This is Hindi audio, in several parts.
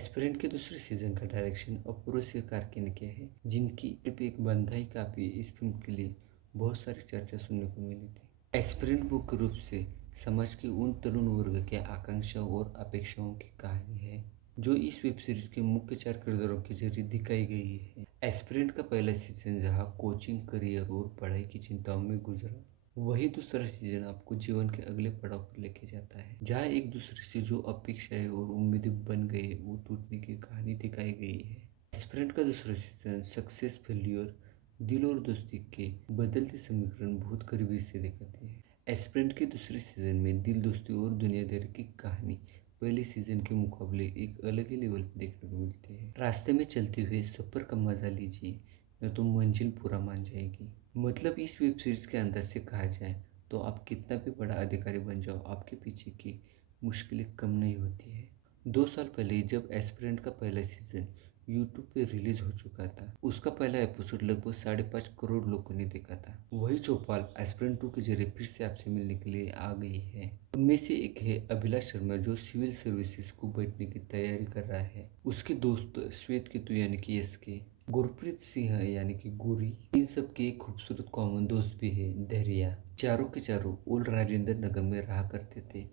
एस्पिरेंट के दूसरे सीजन का डायरेक्शन अपूर्व शिवकारके ने किया है, जिनकी सिर्फ एक बंधा ही काफ़ी इस फिल्म के लिए बहुत सारी चर्चा सुनने को मिली थी। एस्पिरेंट मुख्य रूप से समाज के उन तरुण वर्ग के आकांक्षाओं और अपेक्षाओं की कहानी है जो इस वेब सीरीज के मुख्य चार किरदारों के जरिए दिखाई गई है। एस्पिरेंट का पहला सीजन जहां कोचिंग, करियर और पढ़ाई की चिंताओं में गुजरा, वही दूसरा सीजन आपको जीवन के अगले पड़ाव पर लेके जाता है, जहाँ एक दूसरे से जो अपेक्षाएं और उम्मीदें बन गए वो टूटने की कहानी दिखाई गई है। एस्पिरेंट का दूसरा सीजन सक्सेस, फेल्यूर, दिल और दोस्ती के बदलते समीकरण बहुत करीबी से दिखाते हैं। एस्पिरेंट के दूसरे सीजन में दिल, दोस्ती और दुनियादारी की कहानी पहले सीजन के मुकाबले एक अलग ही लेवल पर देखने को मिलती है। रास्ते में चलते हुए सफ़र का मजा लीजिए, न तो मंजिल पूरा मान जाएगी। मतलब इस वेब सीरीज के अंदर से कहा जाए तो आप कितना भी बड़ा अधिकारी बन जाओ, आपके पीछे की मुश्किलें कम नहीं होती है। 2 साल पहले जब एस्पिरेंट का पहला सीजन यूट्यूब पे रिलीज हो चुका था, उसका पहला एपिसोड लगभग 5.5 करोड़ लोगों ने देखा था। वही चौपाल एस्पिरेंट 2 के जरिए फिर से आपसे मिलने के लिए आ गई है। उनमें से एक है अभिलाष शर्मा, जो सिविल सर्विसेज को बैठने की तैयारी कर रहा है। उसके दोस्त श्वेत केतु यानी कि एसके, गुरप्रीत सिंह यानी कि गुरी, इन सब के एक खूबसूरत कॉमन दोस्त भी है धैर्या। चारों के चारों ओल्ड राजेंद्र नगर में रहा करते थे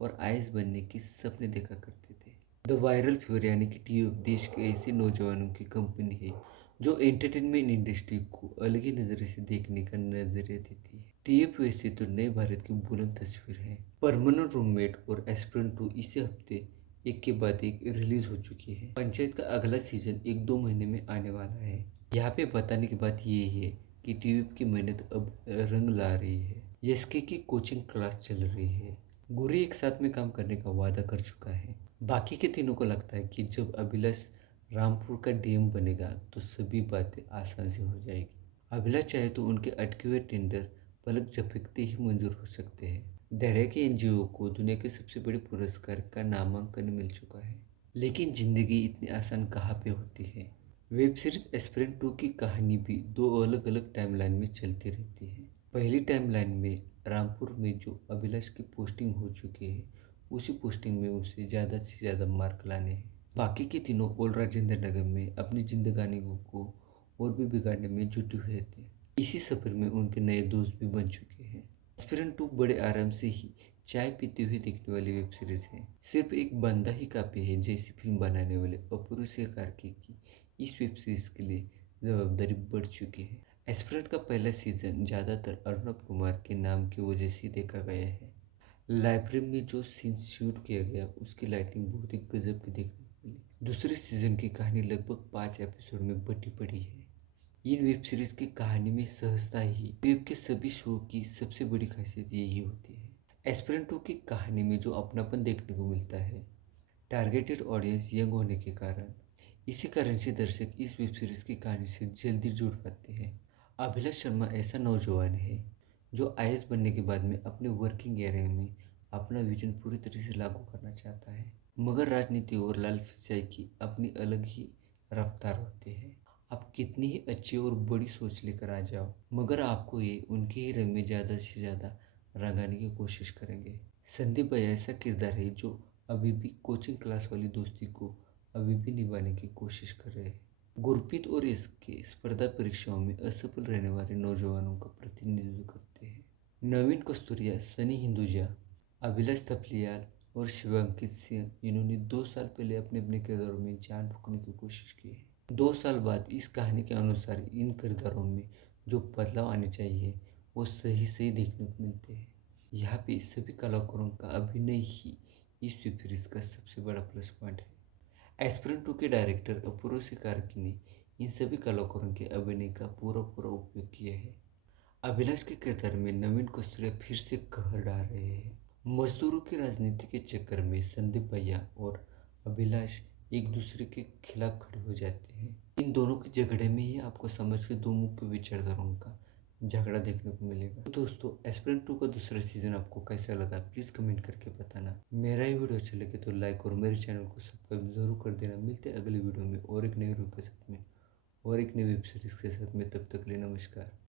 और आईएएस बनने की सपने देखा करते थे। द वायरल फीवर यानी कि टीएफ देश के ऐसे नौजवानों की कंपनी है जो एंटरटेनमेंट इंडस्ट्री को अलग ही नज़रिए से देखने का नजरिया देती है। टीएफ वैसे तो नए भारत की बुलंद तस्वीर है। परमानेंट रूममेट और एस्पिरेंट 2 इसी हफ्ते एक के बाद एक रिलीज हो चुकी है। पंचायत का अगला सीजन 1-2 महीने में आने वाला है। यहाँ पे बताने की बात ये है कि टीएफ की मेहनत अब रंग ला रही है। एसके की कोचिंग क्लास चल रही है। गुरी एक साथ में काम करने का वादा कर चुका है। बाकी के तीनों को लगता है कि जब अभिलाष रामपुर का डीएम बनेगा तो सभी बातें आसान से हो जाएगी। अभिलाष चाहे तो उनके अटके हुए टेंडर पलक झपकते ही मंजूर हो सकते हैं। धैर्य के एनजीओ को दुनिया के सबसे बड़े पुरस्कार का नामांकन मिल चुका है। लेकिन जिंदगी इतनी आसान कहाँ पे होती है। वेब सीरीज एस्पिरेंट 2 की कहानी भी 2 अलग अलग टाइमलाइन में चलती रहती है। पहली टाइमलाइन में रामपुर में जो अभिलाष की पोस्टिंग हो चुकी है, उसी पोस्टिंग में उसे ज़्यादा से ज़्यादा मार्क लाने हैं। बाकी के तीनों ओल्ड राजेंद्र नगर में अपनी जिंदगानी को और भी बिगाड़ने में जुटे हुए थे। इसी सफर में उनके नए दोस्त भी बन चुके हैं। एस्पिरेंट 2 बड़े आराम से ही चाय पीते हुए देखने वाली वेब सीरीज है। सिर्फ एक बंदा ही काफ़ी है जैसी फिल्म बनाने वाले अपूर्व शिवकारके की इस वेब सीरीज के लिए जवाबदारी बढ़ चुकी है। एस्पिरेंट का पहला सीजन ज़्यादातर अर्नब कुमार के नाम की वजह से देखा गया है। लाइब्रेरी में जो सीन शूट किया गया उसकी लाइटिंग बहुत ही गजब की देखने को मिली। दूसरे सीजन की कहानी लगभग 5 एपिसोड में बटी पड़ी है। इन वेब सीरीज की कहानी में सहजता ही वेब के सभी शो की सबसे बड़ी खासियत यही होती है। एस्पिरेंट 2 की कहानी में जो अपनापन देखने को मिलता है, टारगेटेड ऑडियंस यंग होने के कारण, इसी कारण से दर्शक इस वेब सीरीज की कहानी से जल्दी जुड़ पाते हैं। अभिलाष शर्मा ऐसा नौजवान है जो आईएएस बनने के बाद में अपने वर्किंग एरिया में अपना विजन पूरी तरह से लागू करना चाहता है, मगर राजनीति और लाल फिचाई की अपनी अलग ही रफ्तार होती है। आप कितनी ही अच्छी और बड़ी सोच लेकर आ जाओ, मगर आपको ये उनके ही रंग में ज़्यादा से ज़्यादा रंगाने की कोशिश करेंगे। संदीप भाई ऐसा किरदार है जो अभी भी कोचिंग क्लास वाली दोस्ती को अभी भी निभाने की कोशिश कर रहे हैं। गुरप्रीत और इसके स्पर्धा परीक्षाओं में असफल रहने वाले नौजवानों का प्रतिनिधित्व करते हैं। नवीन कस्तूरिया, सनी हिंदुजा, अभिलाष थपलियाल और शिवांकित सिंह, इन्होंने 2 साल पहले अपने अपने किरदारों में जान फूंकने की कोशिश की है। 2 साल बाद इस कहानी के अनुसार इन किरदारों में जो बदलाव आने चाहिए वो सही सही देखने को मिलते हैं। यहाँ पे सभी कलाकारों का अभिनय ही इस वेब सीरीज का सबसे बड़ा प्लस पॉइंट है। एस्पिरेंट 2 के डायरेक्टर अपूर्व शिवकारके ने इन सभी कलाकारों के अभिनय का पूरा पूरा उपयोग किया है। अभिलाष के किरदार में नवीन कस्तूरिया फिर से कहर डाल रहे हैं। मजदूरों की राजनीति के चक्कर में संदीप भैया और अभिलाष एक दूसरे के खिलाफ खड़े हो जाते हैं। इन दोनों के झगड़े में ही आपको समझ के दो मुख्य विचारधाराओं का झगड़ा देखने को मिलेगा। तो दोस्तों, एस्पिरेंट 2 का दूसरा सीजन आपको कैसा लगा प्लीज़ कमेंट करके बताना। मेरा ये वीडियो अच्छा लगे तो लाइक और मेरे चैनल को सब्सक्राइब जरूर कर देना। मिलते हैं अगले वीडियो में और एक नए वीडियो के साथ में और एक नई वेब सीरीज के साथ में। तब तक के लिए नमस्कार।